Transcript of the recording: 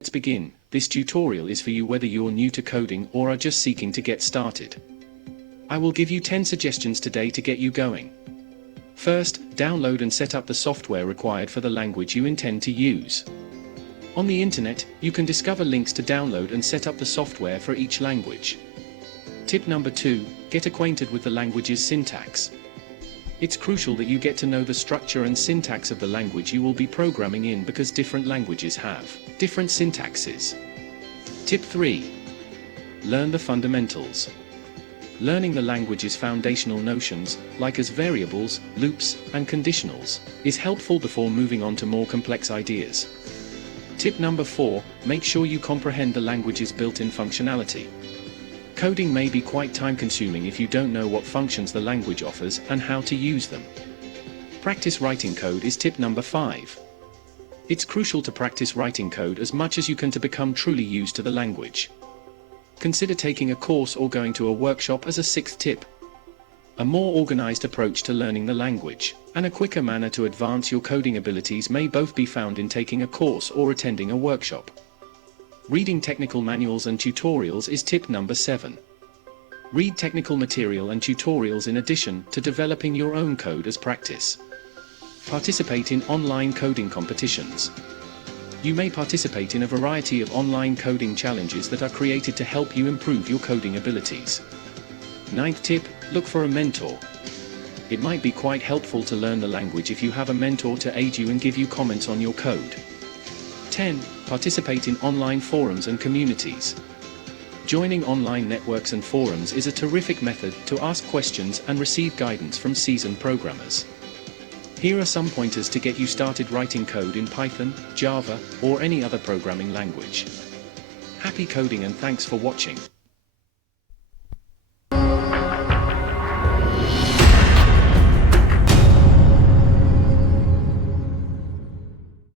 Let's begin. This tutorial is for you whether you're new to coding or are just seeking to get started. I will give you 10 suggestions today to get you going. First, download and set up the software required for the language you intend to use. On the internet, you can discover links to download and set up the software for each language. Tip number 2, get acquainted with the language's syntax. It's crucial that you get to know the structure and syntax of the language you will be programming in because different languages have different syntaxes. Tip 3. Learn the fundamentals. Learning the language's foundational notions, like as variables, loops, and conditionals, is helpful before moving on to more complex ideas. Tip number 4, make sure you comprehend the language's built-in functionality. Coding may be quite time-consuming if you don't know what functions the language offers and how to use them. Practice writing code is tip number 5. It's crucial to practice writing code as much as you can to become truly used to the language. Consider taking a course or going to a workshop as a 6th tip. A more organized approach to learning the language, and a quicker manner to advance your coding abilities may both be found in taking a course or attending a workshop. Reading technical manuals and tutorials is tip number 7. Read technical material and tutorials in addition to developing your own code as practice. Participate in online coding competitions. You may participate in a variety of online coding challenges that are created to help you improve your coding abilities. 9th tip, look for a mentor. It might be quite helpful to learn the language if you have a mentor to aid you and give you comments on your code. 10. Participate in online forums and communities. Joining online networks and forums is a terrific method to ask questions and receive guidance from seasoned programmers. Here are some pointers to get you started writing code in Python, Java, or any other programming language. Happy coding and thanks for watching.